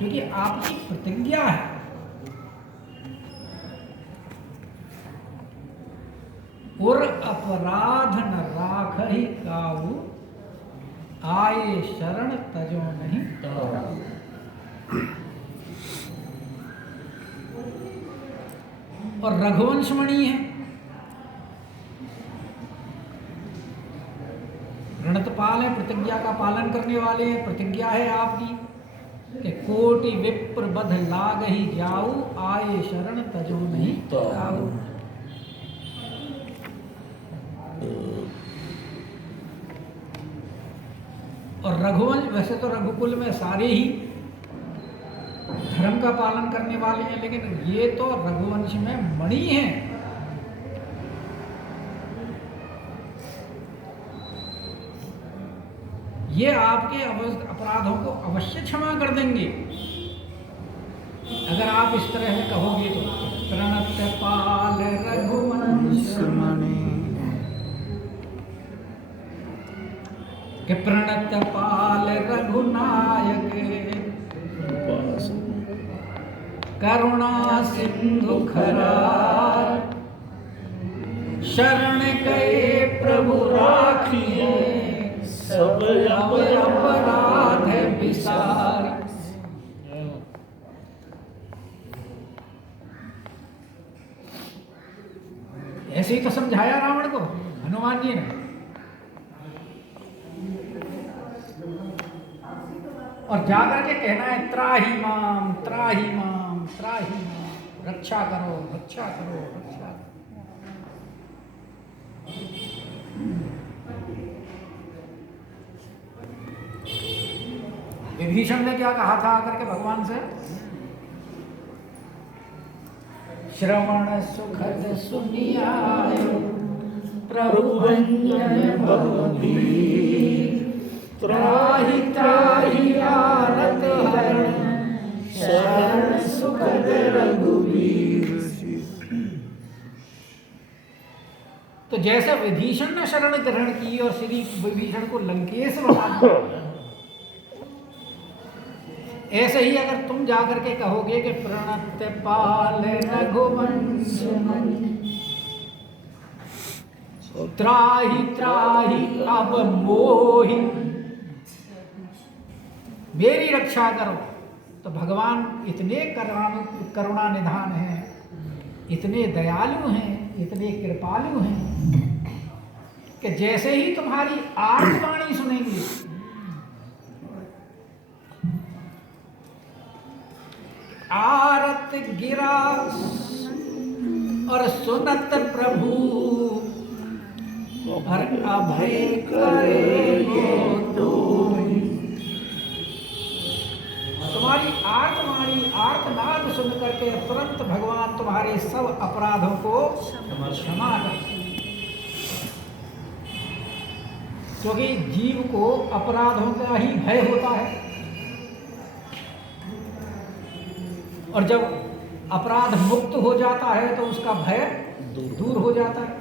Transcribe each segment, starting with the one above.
क्योंकि आपकी प्रतिज्ञा है। और अपराध न राखहि काऊ, आए शरण तजो नहीं ताऊ। और रघुवंशमणि है, रणतपाल है, प्रतिज्ञा का पालन करने वाले हैं। प्रतिज्ञा है आपकी कि कोटि विप्र बध लाग ही जाऊ, आए शरण तजो नहीं ताऊ। और रघुवंश, वैसे तो रघुकुल में सारे ही धर्म का पालन करने वाले हैं, लेकिन ये तो रघुवंश में मणि हैं। ये आपके अपराधों को अवश्य क्षमा कर देंगे अगर आप इस तरह से कहोगे तो। प्रणत पाल रघुवंश मणि, कि प्रणत पाल रघुनायक, करुणा सिंधु खरार, शरण गए प्रभु राखिए, सब अपराध विसार। ऐसे ही तो समझाया रावण को हनुमान जी ने। और जाकर के कहना है त्राहि माम त्राहि माम त्राहि माम, रक्षा करो रक्षा करो रक्षा करो। विभीषण ने क्या कहा था आकर के भगवान से? श्रवण सुखद सुनियायो, प्रभु भंजन बहुधीर, त्राहि त्राहि आरत हरण, शरण सुखद रघुवीर। तो जैसे विभीषण ने शरण ग्रहण की और श्री विभीषण को लंकेश बना दिया, ऐसे ही अगर तुम जाकर के कहोगे कि प्रणत पाल रघुवंश मणि, त्राहि त्राहि अब मोहि, मेरी रक्षा करो, तो भगवान इतने करुणा निधान हैं, इतने दयालु हैं, इतने कृपालु हैं कि जैसे ही तुम्हारी आर्तवाणी सुनेंगे, आरत गिरा और सुनत प्रभु, और अभय करेंगे तुम। तुम्हारी आर्तवाणी आर्तनाद सुन करके तुरंत भगवान तुम्हारे सब अपराधों को क्षमा करते हैं। क्योंकि जीव को अपराधों का ही भय होता है, और जब अपराध मुक्त हो जाता है तो उसका भय दूर हो जाता है।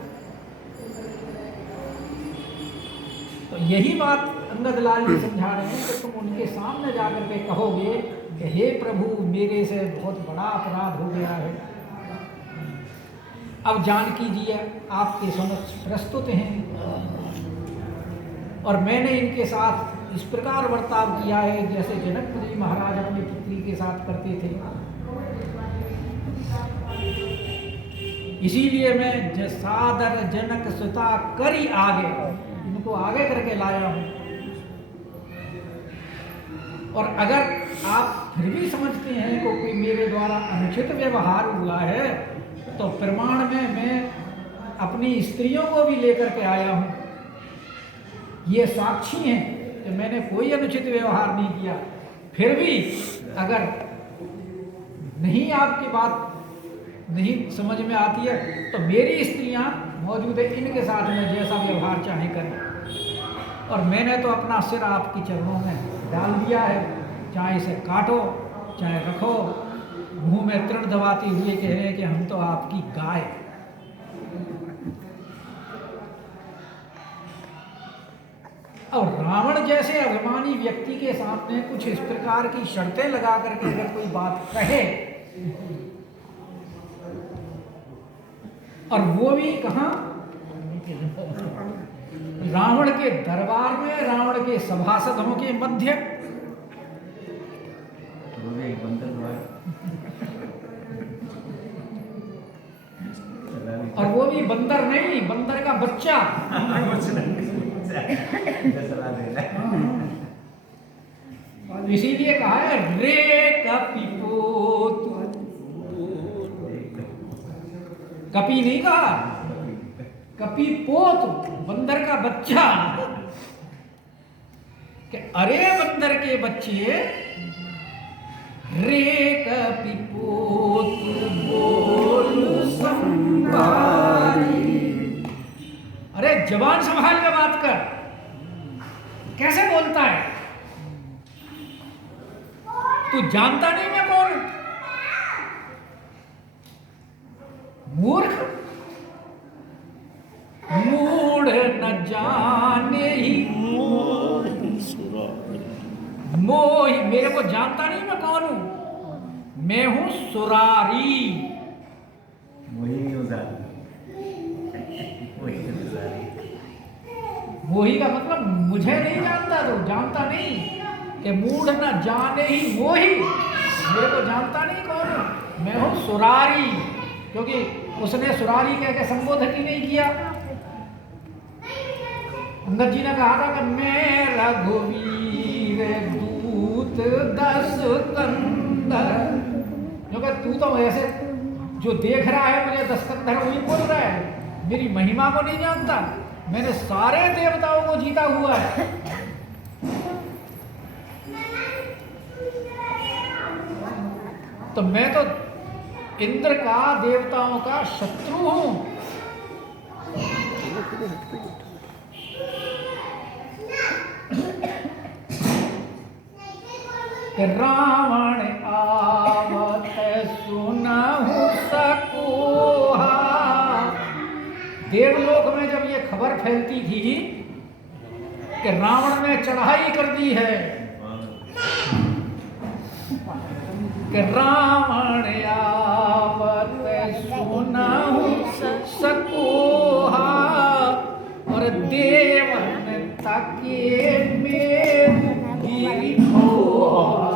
तो यही बात अंगद लाल जी समझा रहे हैं कि तुम उनके सामने जाकर के कहोगे कि हे प्रभु, मेरे से बहुत बड़ा अपराध हो गया है। अब जानकी जी आपके समक्ष प्रस्तुत हैं और मैंने इनके साथ इस प्रकार बर्ताव किया है जैसे जनक जी महाराज अपनी पुत्री के साथ करते थे। इसीलिए मैं सादर जनक सुता करी आगे, इनको आगे करके लाया हूं। और अगर आप फिर भी समझते हैं कि कोई मेरे द्वारा अनुचित व्यवहार हुआ है, तो प्रमाण में मैं अपनी स्त्रियों को भी लेकर के आया हूं। ये साक्षी हैं कि मैंने कोई अनुचित व्यवहार नहीं किया। फिर भी अगर नहीं आपकी बात नहीं समझ में आती है तो मेरी स्त्रियां मौजूद है, इनके साथ में जैसा व्यवहार चाहे करें। और मैंने तो अपना सिर आपकी चरणों में डाल दिया है, चाहे इसे काटो चाहे रखो। मुंह में तृण दबाते हुए कह रहे हैं कि हम तो आपकी गाय। और रावण जैसे अभिमानी व्यक्ति के सामने कुछ इस प्रकार की शर्तें लगा करके अगर कोई बात कहे, और वो भी कहां, रावण के दरबार में, रावण के सभासदों के मध्य। और वो भी बंदर नहीं, बंदर का बच्चा। इसीलिए कहा है रे कपिपोत, कपि नहीं कहा, कपिपोत, बंदर का बच्चा। कि अरे बंदर के बच्चे, रे कपिपोत बोल संभारी, अरे जबान संभाल के बात कर, कैसे बोलता है? तू जानता नहीं मैं कौन? मूर्ख, मूढ़ न जाने ही मोही, मेरे को जानता नहीं मैं कौन हूं? मैं हूं सुरारी। मोही का मतलब मुझे नहीं जानता, तो जानता नहीं कि मूढ़ न जाने ही मोही, मेरे को जानता नहीं कौन हूं, मैं हूं सुरारी। क्योंकि उसने सुरारी कह के संबोधित ही नहीं किया। अंगद जी ने कहा था कि मैं रघुवीर दूत दस कंधर, क्योंकि तू तो ऐसे जो देख रहा है मुझे दस कंधर वही बोल रहा है, मेरी महिमा को नहीं जानता। मैंने सारे देवताओं को जीता हुआ है। तो मैं तो इंद्र का, देवताओं का शत्रु हूं। रावण आवत सुनहु सकोहा, देवलोक में जब ये खबर फैलती थी कि रावण ने चढ़ाई कर दी है, कि रावण आवत सुनहु सकोहा, और देवन ताके मेरु गिरि खोहा।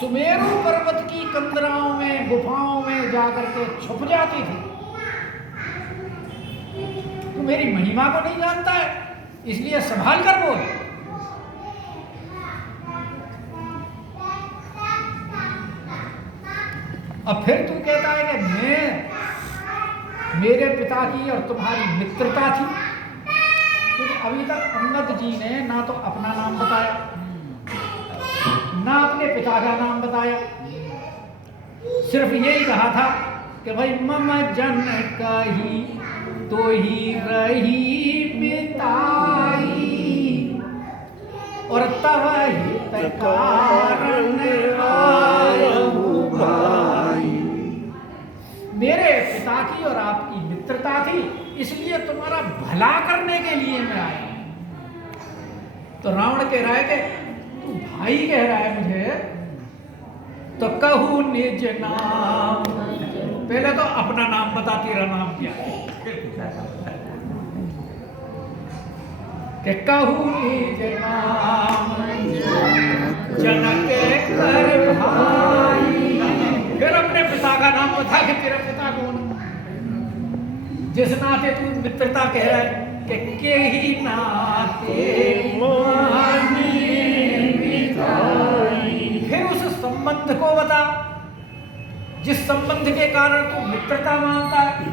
सुमेरु पर्वत की कंदराओं में, गुफाओं में जाकर के छुप जाती थी। तू मेरी महिमा को नहीं जानता है, इसलिए संभाल कर बोल। अब फिर तू कहता है कि मैं, मेरे पिता की और तुम्हारी मित्रता थी। क्योंकि अभी तक अंगद जी ने ना तो अपना नाम बताया, ना अपने पिता का नाम बताया, सिर्फ यही कहा था कि भाई मम जन कही तो ही रही मिताई, और तब हित कारण आयहु भाई। मेरे पिता की और आपकी मित्रता थी, इसलिए तुम्हारा भला करने के लिए मैं आया। तो रावण कह रहा है कि तू भाई कह रहा है मुझे, तो कहू निज नाम। पहले तो अपना नाम बता, तेरा नाम क्या है? कि कहू निज नाम जनक कर भाई। फिर अपने पिता का नाम बता कि तेरा पिता कौन? जिस नाते तू मित्रता कह रहा है कि के ही नाते मानी मिताई। फिर उस संबंध को बता जिस संबंध के कारण तू मित्रता मानता है।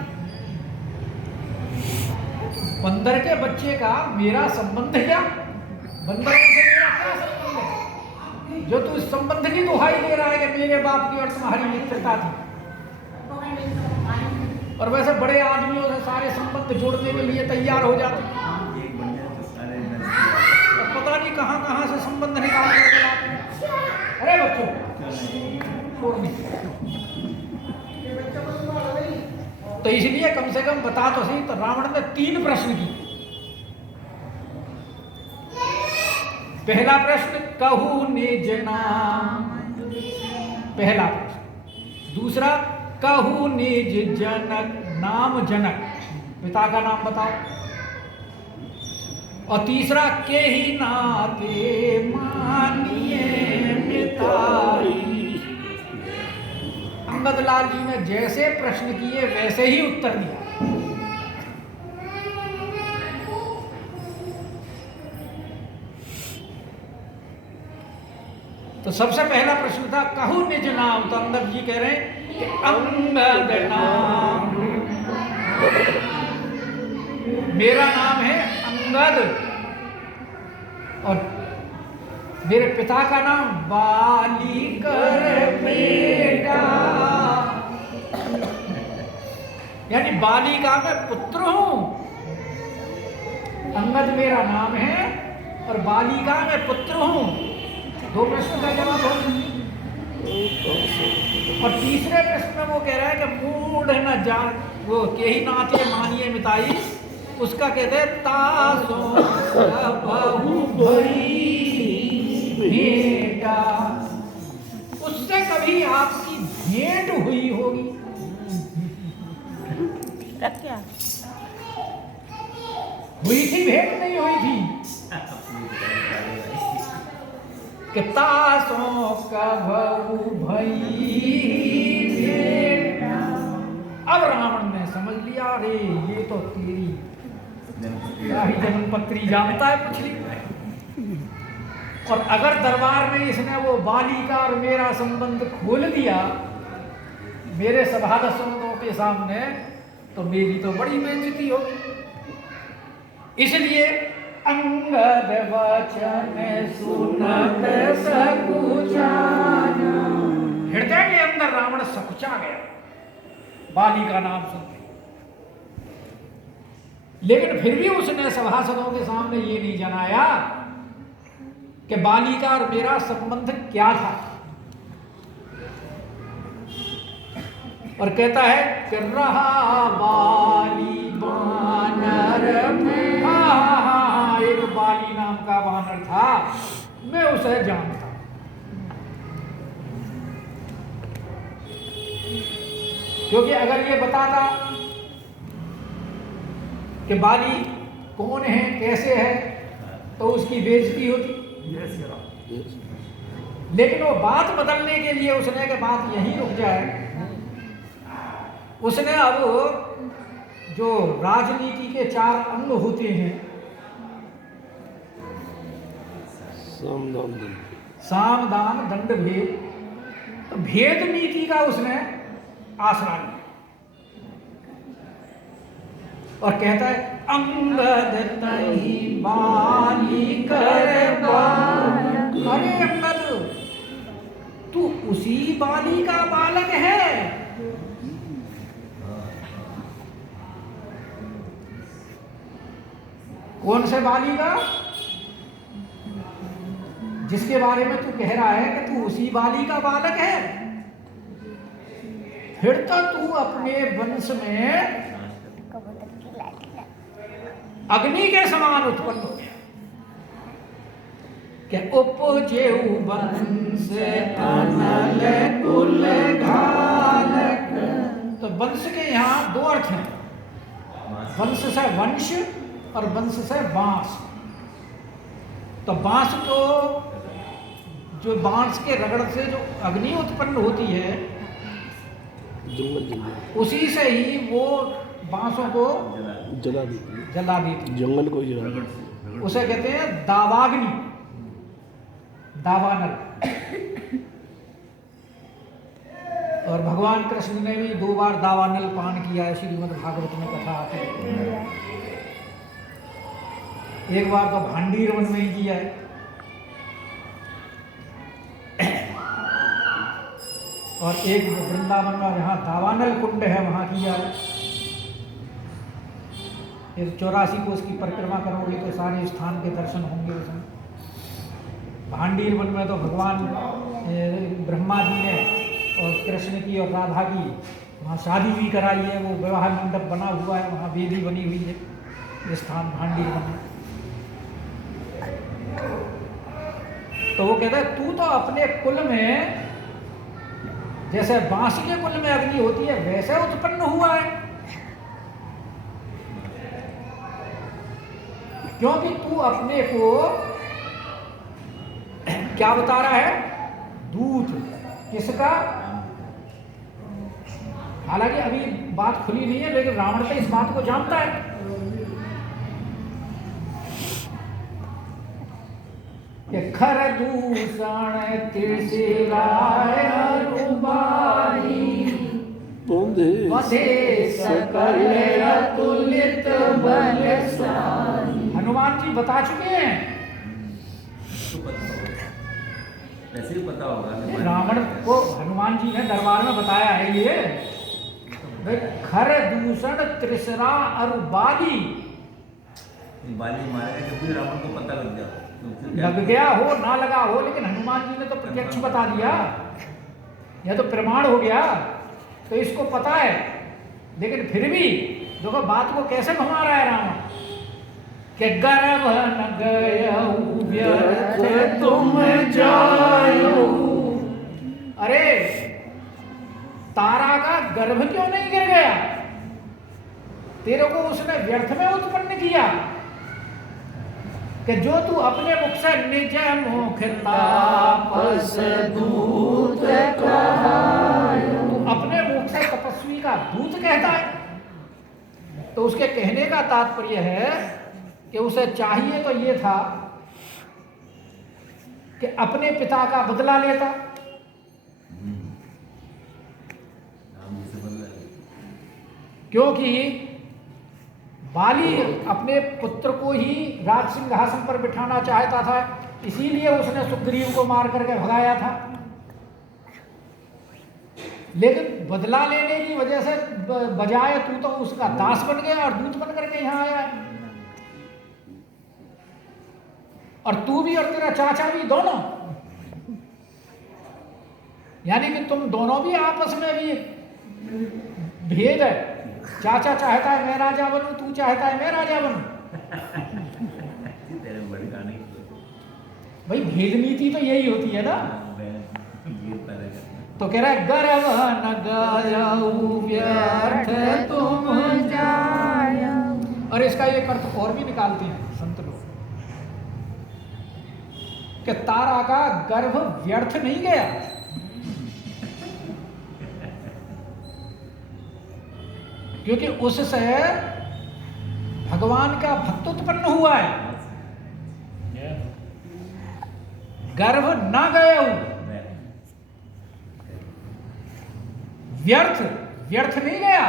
बंदर के बच्चे का मेरा संबंध क्या? बंदर से मेरा क्या संबंध है जो तू इस संबंध की दुहाई दे रहा है कि मेरे बाप की और तुम्हारी मित्रता थी? और वैसे बड़े आदमियों से सारे संबंध जोड़ने के लिए तैयार हो जाते, तो पता नहीं कहां कहां से संबंध निकाल करके लाते। अरे बच्चों छोड़ दीजिए, तो इसलिए कम से कम बता तो सही। तो रावण ने 3 प्रश्न किए। पहला प्रश्न कहू निज नाम, पहला प्रश्न। दूसरा कहू निज जनक, नाम जनक, पिता का नाम बताओ। और तीसरा के ही नाते मानिए मिताई। अंगद लाल जी ने जैसे प्रश्न किए वैसे ही उत्तर दिया। तो सबसे पहला प्रश्न था कहू निज नाम, तो अंगद जी कह रहे हैं कि अंगद नाम, मेरा नाम है अंगद और मेरे पिता का नाम बाली कर बेटा, यानी बाली का मैं पुत्र हूं। अंगद मेरा नाम है और बाली का मैं पुत्र हूं। दो प्रश्न का जवाब हो। और तीसरे प्रश्न में वो कह रहा है कि मूढ़ न जान, वो के ही नाते मानिए मिताई, उसका कहते हैं तासो बहु भेंटा, उससे कभी आपकी भेंट हुई होगी क्या? हुई थी, भेंट नहीं हुई थी। कि तासों का बहु भई भेंटा। अब रावण ने समझ लिया, अरे ये तो तेरी ही जन्मपत्री जानता है पुछली। और अगर दरबार में इसने वो बाली का और मेरा संबंध खोल दिया मेरे सभासदों के सामने, तो मेरी तो बड़ी बेइज्जती होगी। इसलिए अंगद वचन सुनत सकुचाया, हृदय के अंदर रावण सकुचा गया बाली का नाम सुनते। लेकिन फिर भी उसने सभासदों के सामने ये नहीं जनाया कि बाली का और मेरा संबंध क्या था। और कहता है कि रहा बाली बानर, हाँ, एक बाली नाम का बानर था, मैं उसे जानता। क्योंकि अगर ये बताता कि बाली कौन है, कैसे है, तो उसकी बेइज्जती होती। लेकिन वो बात बदलने के लिए उसने कि बात यहीं रुक जाए, उसने अब जो राजनीति के 4 अंग होते हैं, साम दान दंड भेद, तो भेद नीति का उसने आसरा लिया। और कहता है अंगद तही बाली कर बालक, अरे अंगद तू उसी बाली का बालक है। कौन से बाली का? जिसके बारे में तू कह रहा है कि तू उसी बाली का बालक है। फिर तो तू अपने वंश में अग्नि के समान उत्पन्न हो गया। कि उपजेऊ वंश अनल कुल घालक, तो वंश के यहाँ 2 अर्थ हैं, वंश से वंश और वंश से बांस। तो बांस को, जो बांस के रगड़ से जो अग्नि उत्पन्न होती है, उसी से ही वो बांसों को जला देती, जंगल को जला, उसे कहते हैं दावाग्नि, दावानल। और भगवान कृष्ण ने भी 2 बार दावानल पान किया है, श्रीमद् भागवत में कथा आती है। एक बार तो भांडीर वन में ही किया है, और एक वृंदावन में जहाँ दावानल कुंड है वहाँ किया है। 84 को उसकी परिक्रमा करोगे तो सारे स्थान के दर्शन होंगे उसमें। भांडीर वन में तो भगवान ब्रह्मा जी ने और कृष्ण की और राधा की वहाँ शादी भी कराई है, वो विवाह मंडप बना हुआ है, वहाँ वेदी बनी हुई है, स्थान भांडीर वन में। तो वो कहता है तू तो अपने कुल में जैसे बांस के कुल में अग्नि होती है वैसे उत्पन्न हुआ है, क्योंकि तू अपने को क्या बता रहा है, दूत। किसका? हालांकि अभी बात खुली नहीं है, लेकिन रावण तो इस बात को जानता है। कि खर दूषण तिरछिराय अनुबारी, वधे सकल अतुलित बलशाली। हनुमान जी बता चुके हैं, ऐसे ही पता होगा। रावण को हनुमान जी ने दरबार में बताया है ये भाई, खर दूषण त्रिसरा और बाली। बाली मारेगा जब भी रावण को पता लग गया, लग गया हो ना लगा हो, लेकिन हनुमान जी ने तो प्रत्यक्ष बता दिया, यह तो प्रमाण हो गया, तो इसको पता है। लेकिन फिर भी देखो बात को कैसे घुमा रहा है रावण, कि गर्भ न गयऊ व्यर्थ तुम जायो। अरे तारा का गर्भ क्यों नहीं गिर गया, तेरे को उसने व्यर्थ में उत्पन्न किया, कि जो तू अपने मुख से निज मुख तापस दूत कहायो, तू अपने मुख से तपस्वी का दूत कहता है। तो उसके कहने का तात्पर्य है कि उसे चाहिए तो ये था कि अपने पिता का बदला लेता, क्योंकि बाली अपने पुत्र को ही राज सिंहासन पर बिठाना चाहता था, इसीलिए उसने सुग्रीव को मार करके भगाया था। लेकिन बदला लेने की वजह से बजाय तू तो उसका दास बन गया और दूत बन करके यहाँ आया है। और तू भी और तेरा चाचा भी दोनों, यानी कि तुम दोनों भी आपस में भी भेद है। चाचा चाहता है मैं राजा बनूं, तू चाहता है मैं राजा बनूं। भाई भेद नीति तो यही होती है ना। तो कह रहा है गर्भ न गयऊ व्यर्थ तुम जायो। और इसका एक अर्थ और भी निकालते हैं संत लोग, कि तारा का गर्भ व्यर्थ नहीं गया, क्योंकि उससे भगवान का भक्त उत्पन्न हुआ है। गर्भ न गयऊ, व्यर्थ व्यर्थ नहीं गया,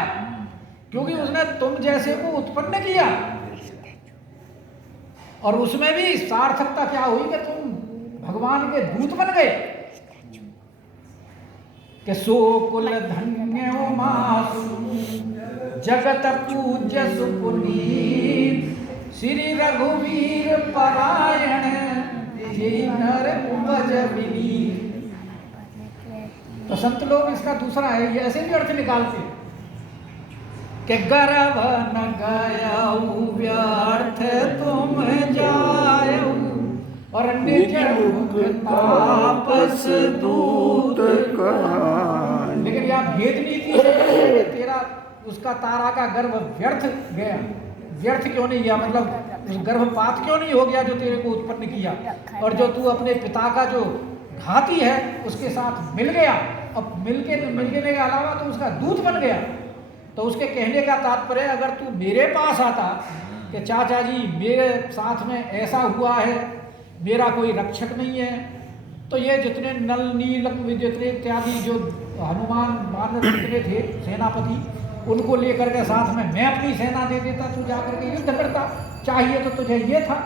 क्योंकि उसने तुम जैसे को उत्पन्न किया। और उसमें भी सार्थकता क्या हुई कि तुम भगवान के दूत बन गए, कि सो कुल धन्य मासु जगत पूज्य सुपुनीत श्री रघुवीर परायण नर उपज विनीत। तो संत लोग इसका दूसरा है, ये ऐसे भी अर्थ निकालते हैं कि गर्भ न गयऊ व्यर्थ तुम जायो, और निज मुख तापस दूत कहायो। लेकिन यह भेद नीति से तेरा उसका तारा का गर्भ व्यर्थ गया। व्यर्थ क्यों नहीं गया, मतलब उस गर्भपात क्यों नहीं हो गया जो तेरे को उत्पन्न किया, और जो तू अपने पिता का जो घाती है उसके साथ मिल गया। अब मिलने के अलावा तो उसका दूत बन गया। तो उसके कहने का तात्पर्य, अगर तू मेरे पास आता कि चाचा जी मेरे साथ में ऐसा हुआ है, मेरा कोई रक्षक नहीं है, तो ये जितने नल नील जितने इत्यादि जो हनुमान वानर जितने थे सेनापति, उनको लेकर के साथ में मैं अपनी सेना दे देता, तू जाकर के युद्ध करता। चाहिए तो तुझे ये था,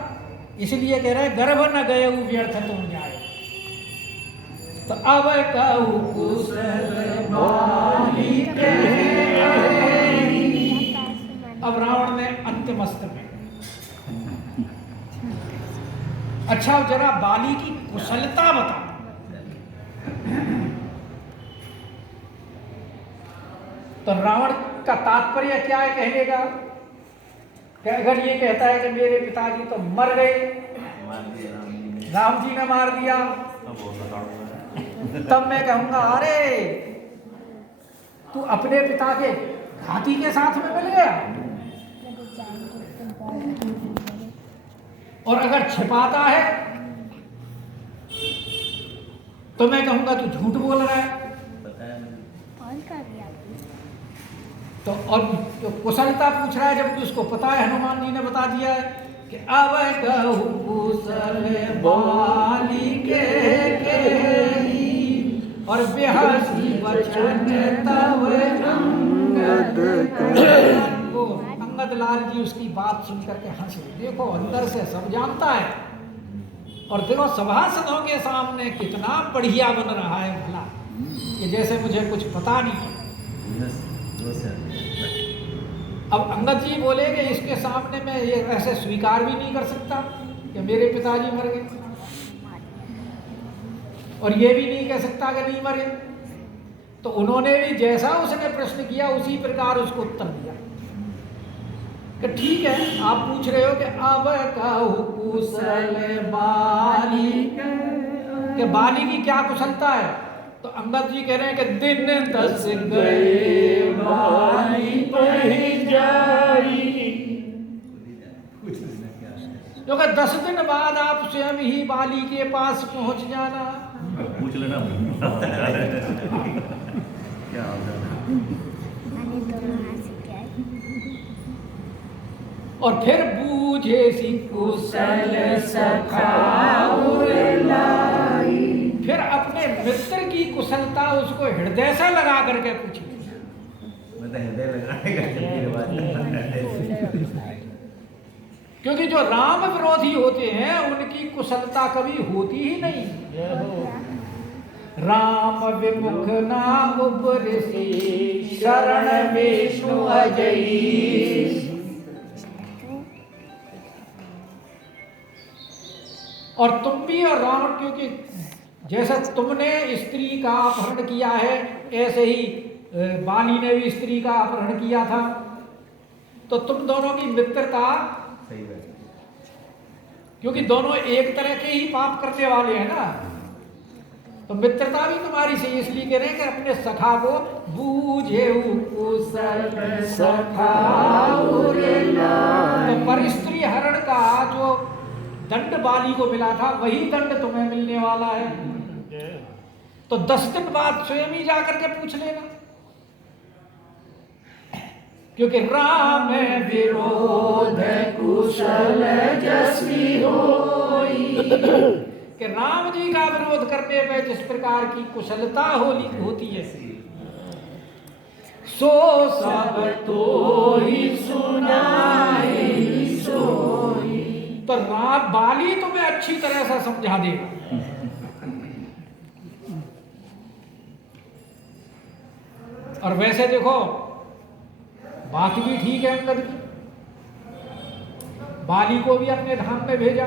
इसलिए कह रहे गर्भ न गए व्यर्थ तुम जाए। तो अब कहू कुशल बाली अब रावण ने अंतिम अस्त्र में, अच्छा जरा बाली की कुशलता बता। तो रावण का तात्पर्य क्या है कहने का, कि अगर ये कहता है कि मेरे पिताजी तो मर गए, राम जी ने मार दिया, अब वो बताऊंगा। तब मैं कहूंगा अरे तू अपने पिता के घाती के साथ में मिल गया। और अगर छिपाता है तो मैं कहूंगा तू झूठ बोल रहा है। बताया मैंने। तो और तो कुशलता पूछ रहा है, जबकि उसको पता है, हनुमान जी ने बता दिया है कि अब कहूँ कुशल बाली के केही, और बेहसी वचन तब अंगद को। अंगद लाल जी उसकी बात सुन करके हंसे। देखो अंदर से सब जानता है, और देखो सभासदों के सामने कितना बढ़िया बन रहा है भला, कि जैसे मुझे कुछ पता नहीं। अब अंगद जी बोले कि इसके सामने मैं ये ऐसे स्वीकार भी नहीं कर सकता कि मेरे पिताजी मर गए, और ये भी नहीं कह सकता कि नहीं मरे। तो उन्होंने भी जैसा उसने प्रश्न किया उसी प्रकार उसको उत्तर दिया कि ठीक है, आप पूछ रहे हो कि अब कहूँ कुशल बाली के बाली की क्या कुशलता है। तो अंगद जी कह रहे हैं कि दिन 10 गए बाली पही जाई, क्योंकि 10 दिन बाद आप स्वयं ही बाली के पास पहुंच जाना। पूछ लेना क्या और फिर बूझे सी कुशल सखा लाई, फिर अपने मित्र की कुशलता उसको हृदय से लगा करके पूछी। मैं तो हृदय लगाने का क्योंकि जो राम विरोधी होते हैं उनकी कुशलता कभी होती ही नहीं। राम विमुख ना उपरिसी, शरण विष्णु अजयी। और तुम भी और रावण, क्योंकि जैसा तुमने स्त्री का अपहरण किया है ऐसे ही बाली ने भी स्त्री का अपहरण किया था, तो तुम दोनों की मित्रता, सही बात, क्योंकि दोनों एक तरह के ही पाप करने वाले हैं ना, तो मित्रता भी तुम्हारी सही। इसलिए कह रहे हैं कि अपने सखा को बूझे कुशल सखा। तो परस्त्री हरण का जो दंड बाली को मिला था वही दंड तुम्हें मिलने वाला है। तो 10 दिन बाद स्वयं ही जाकर के पूछ लेना, क्योंकि राम विरोध कुशल जस्वी होई, कि राम जी का विरोध करने में जिस प्रकार की कुशलता होती है, सो सब तो ही सुनाई सोई। तो राम बाली तुम्हें अच्छी तरह से समझा देगा। और वैसे देखो बात भी ठीक है अंगद की, बाली को भी अपने धाम में भेजा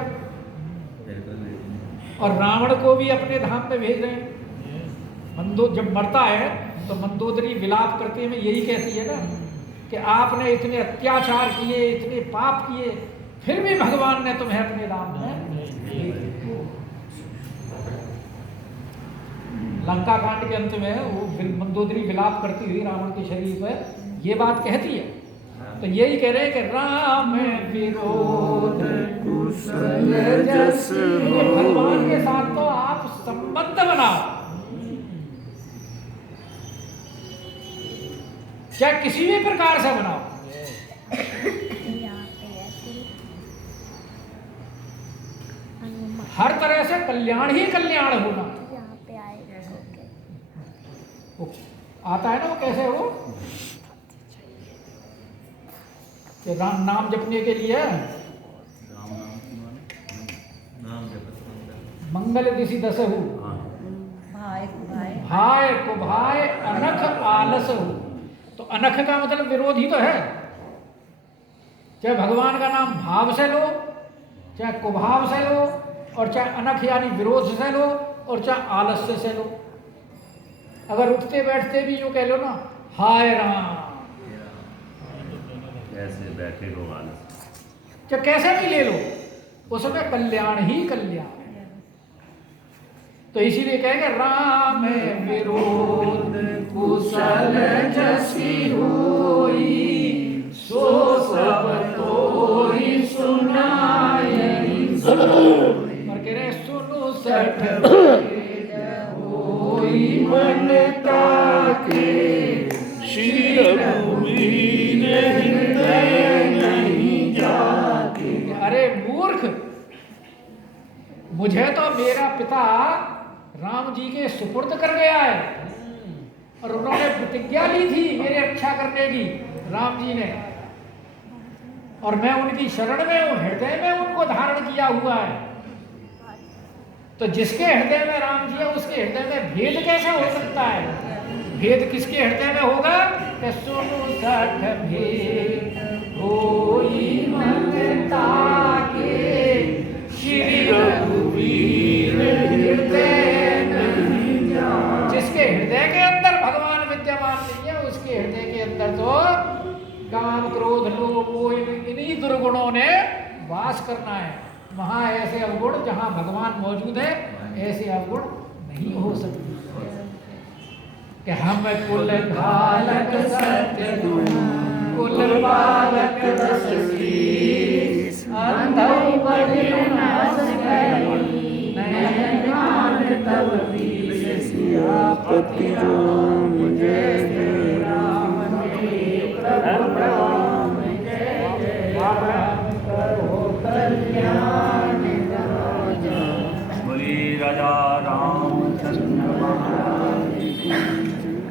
और रावण को भी अपने धाम में भेज रहे हैं। जब मरता है तो मंदोदरी विलाप करते हुए यही कहती है ना कि आपने इतने अत्याचार किए, इतने पाप किए, फिर भी भगवान ने तुम्हें अपने धाम में। लंका कांड के अंत में वो मंदोदरी विलाप करती हुई रावण के शरीर पर ये बात कहती है। तो यही कह रहे हैं कि राम विरोध कुशल जस। भगवान के साथ तो आप संबंध बनाओ, चाहे किसी भी प्रकार से बनाओ। हर तरह से कल्याण ही कल्याण होना। आता है ना वो कैसे हो कि राम नाम जपने के लिए मंगल दिशि दसहु, भाई को भाई अनख आलस हो। तो अनख का मतलब विरोधी तो है, चाहे भगवान का नाम भाव से लो, चाहे कुभाव से लो, और चाहे अनख यानी विरोध से लो, और चाहे आलस्य से लो। अगर उठते बैठते भी यूँ कह लो ना, हाय राम, कैसे बैठे हो आलस, चाहे कैसे भी ले लो, उसमें कल्याण ही कल्याण। तो इसीलिए कहेंगे राम विरोध कुशल जसी होई, सो सब तोहि सुनाए। और कह रहे सुनो सठ होई मन ताके, श्री रघुवीर हृदय नहीं जाके। अरे मूर्ख, मुझे तो मेरा पिता राम जी के सुपुर्द कर गया है, और उन्होंने प्रतिज्ञा ली थी मेरी रक्षा करने की, राम जी ने, और मैं उनकी शरण में हूं, हृदय में उनको धारण किया हुआ है। तो जिसके हृदय में राम जी है उसके हृदय में भेद कैसे हो सकता है? भेद किसके हृदय में होगा? कि सुनु सठ भेद होई मन ताके, श्री रघुवीर हृदय नहीं जाके। जिसके हृदय के अंदर भगवान विद्यमान नहीं है, उसके हृदय के अंदर तो काम क्रोध लोभ मोह इन्हीं दुर्गुणों ने वास करना है। वहां ऐसे अवगुण जहां भगवान मौजूद है, ऐसे अवगुण नहीं हो सकते। कि हम कुल बालक सत्य कुल बालक रस शीस, अंधौ बलिर नास गई, नयन ज्ञान तब वीस, सियापति राम जय जय राम।